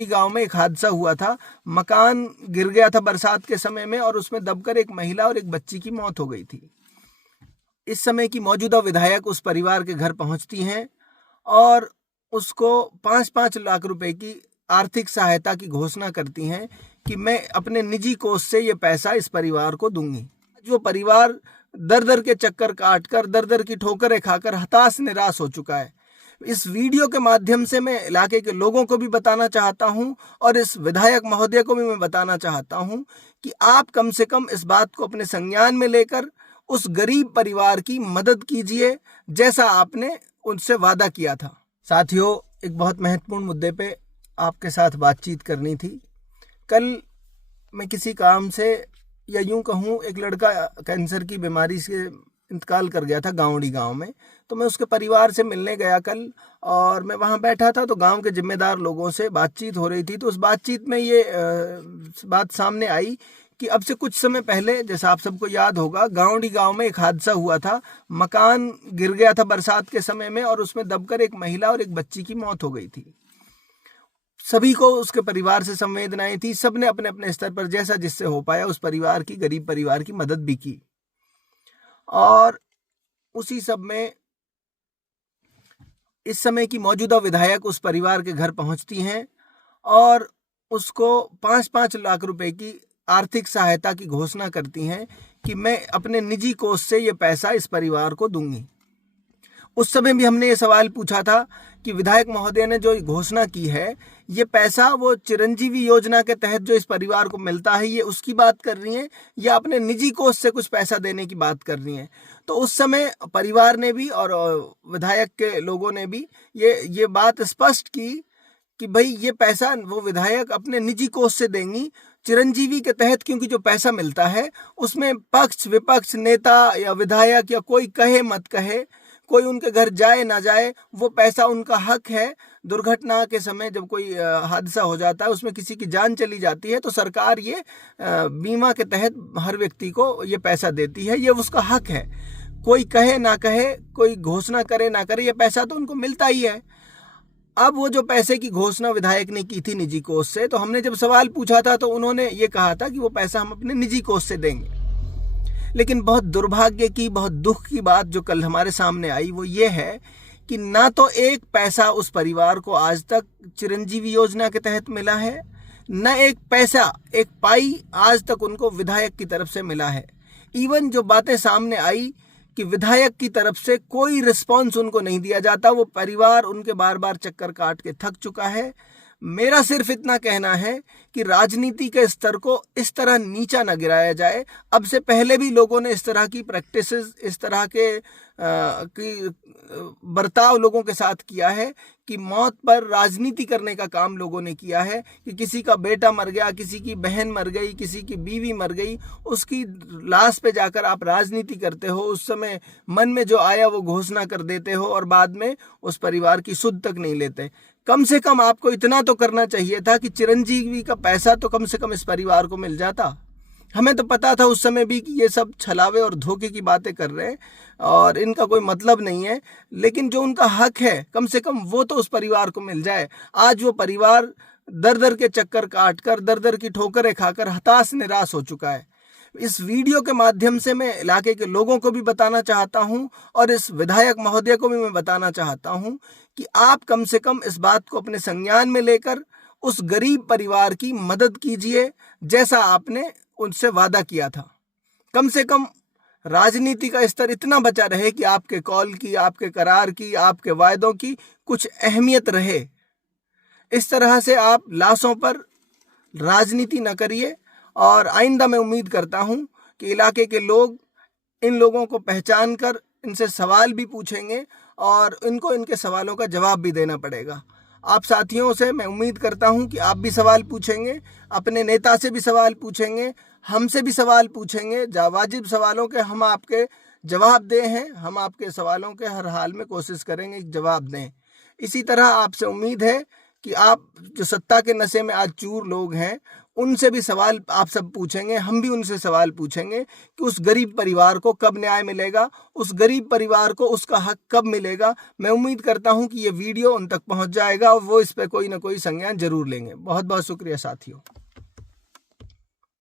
गांव में एक हादसा हुआ था। मकान गिर गया था बरसात के समय में और उसमें दबकर एक महिला और एक बच्ची की मौत हो गई थी। इस समय की मौजूदा विधायक उस परिवार के घर पहुंचती हैं और उसको 5-5 लाख रुपए की आर्थिक सहायता की घोषणा करती हैं कि मैं अपने निजी कोष से ये पैसा इस परिवार को दूंगी। जो परिवार दर दर के चक्कर काटकर, दर दर की ठोकरें खाकर हताश निराश हो चुका है। इस वीडियो के माध्यम से मैं इलाके के लोगों को भी बताना चाहता हूं और इस विधायक महोदय को भी मैं बताना चाहता हूं कि आप कम से कम इस बात को अपने संज्ञान में लेकर उस गरीब परिवार की मदद कीजिए, जैसा आपने उनसे वादा किया था। साथियों, एक बहुत महत्वपूर्ण मुद्दे पे आपके साथ बातचीत करनी थी। कल मैं किसी काम से, या यूं कहूं, एक लड़का कैंसर की बीमारी से इंतकाल कर गया था गाँवड़ी गांव में। तो मैं उसके परिवार से मिलने गया कल और मैं वहां बैठा था तो गांव के जिम्मेदार लोगों से बातचीत हो रही थी। तो उस बातचीत में ये बात सामने आई कि अब से कुछ समय पहले, जैसा आप सबको याद होगा, गाँवड़ी गांव में एक हादसा हुआ था। मकान गिर गया था बरसात के समय में और उसमें दबकर एक महिला और एक बच्ची की मौत हो गई थी। सभी को उसके परिवार से संवेदनाएं थी। सबने अपने अपने स्तर पर जैसा जिससे हो पाया उस परिवार की, गरीब परिवार की मदद भी की। और उसी सब में इस समय की मौजूदा विधायक उस परिवार के घर पहुंचती हैं और उसको 5-5 लाख रुपए की आर्थिक सहायता की घोषणा करती हैं कि मैं अपने निजी कोष से ये पैसा इस परिवार को दूंगी। उस समय भी हमने ये सवाल पूछा था कि विधायक महोदय ने जो घोषणा की है, ये पैसा वो चिरंजीवी योजना के तहत जो इस परिवार को मिलता है, ये उसकी बात कर रही हैं या अपने निजी कोष से कुछ पैसा देने की बात कर रही हैं। तो उस समय परिवार ने भी और विधायक के लोगों ने भी ये बात स्पष्ट की कि भाई ये पैसा वो विधायक अपने निजी कोष से देंगी चिरंजीवी के तहत, क्योंकि जो पैसा मिलता है उसमें पक्ष विपक्ष, नेता या विधायक या कोई कहे मत कहे, कोई उनके घर जाए ना जाए, वो पैसा उनका हक है। दुर्घटना के समय जब कोई हादसा हो जाता है, उसमें किसी की जान चली जाती है, तो सरकार ये बीमा के तहत हर व्यक्ति को ये पैसा देती है। ये उसका हक है। कोई कहे ना कहे, कोई घोषणा करे ना करे, ये पैसा तो उनको मिलता ही है। अब वो जो पैसे की घोषणा विधायक ने की थी निजी कोष से, तो हमने जब सवाल पूछा था तो उन्होंने ये कहा था कि वो पैसा हम अपने निजी कोष से देंगे। लेकिन बहुत दुर्भाग्य की, बहुत दुख की बात जो कल हमारे सामने आई वो ये है कि ना तो एक पैसा उस परिवार को आज तक चिरंजीवी योजना के तहत मिला है, न एक पैसा, एक पाई आज तक उनको विधायक की तरफ से मिला है। इवन जो बातें सामने आई कि विधायक की तरफ से कोई रिस्पॉन्स उनको नहीं दिया जाता, वो परिवार उनके बार बार चक्कर काट के थक चुका है। मेरा सिर्फ इतना कहना है कि राजनीति के स्तर को इस तरह नीचा न गिराया जाए। अब से पहले भी लोगों ने इस तरह की प्रैक्टिसेस, इस तरह के बर्ताव लोगों के साथ किया है कि मौत पर राजनीति करने का काम लोगों ने किया है कि किसी का बेटा मर गया, किसी की बहन मर गई, किसी की बीवी मर गई, उसकी लाश पे जाकर आप राजनीति करते हो। उस समय मन में जो आया वो घोषणा कर देते हो और बाद में उस परिवार की सुध तक नहीं लेते। कम से कम आपको इतना तो करना चाहिए था कि चिरंजीवी का पैसा तो कम से कम इस परिवार को मिल जाता। हमें तो पता था उस समय भी कि ये सब छलावे और धोखे की बातें कर रहे हैं और इनका कोई मतलब नहीं है, लेकिन जो उनका हक है कम से कम वो तो उस परिवार को मिल जाए। आज वो परिवार दर दर के चक्कर काटकर, दर दर की ठोकरें खाकर हताश निराश हो चुका है। इस वीडियो के माध्यम से मैं इलाके के लोगों को भी बताना चाहता हूं और इस विधायक महोदय को भी मैं बताना चाहता हूं कि आप कम से कम इस बात को अपने संज्ञान में लेकर उस गरीब परिवार की मदद कीजिए, जैसा आपने उनसे वादा किया था। कम से कम राजनीति का स्तर इतना बचा रहे कि आपके कॉल की, आपके करार की, आपके वायदों की कुछ अहमियत रहे। इस तरह से आप लाशों पर राजनीति न करिए। और आइंदा मैं उम्मीद करता हूं कि इलाके के लोग इन लोगों को पहचान कर इनसे सवाल भी पूछेंगे और इनको इनके सवालों का जवाब भी देना पड़ेगा। आप साथियों से मैं उम्मीद करता हूं कि आप भी सवाल पूछेंगे, अपने नेता से भी सवाल पूछेंगे, हमसे भी सवाल पूछेंगे। वाजिब सवालों के हम आपके जवाब दे हैं। हम आपके सवालों के हर हाल में कोशिश करेंगे कि जवाब दें। इसी तरह आपसे उम्मीद है कि आप जो सत्ता के नशे में आज चूर लोग हैं, उनसे भी सवाल आप सब पूछेंगे, हम भी उनसे सवाल पूछेंगे कि उस गरीब परिवार को कब न्याय मिलेगा, उस गरीब परिवार को उसका हक कब मिलेगा। मैं उम्मीद करता हूं कि ये वीडियो उन तक पहुंच जाएगा और वो इस पर कोई ना कोई संज्ञान जरूर लेंगे। बहुत बहुत शुक्रिया साथियों।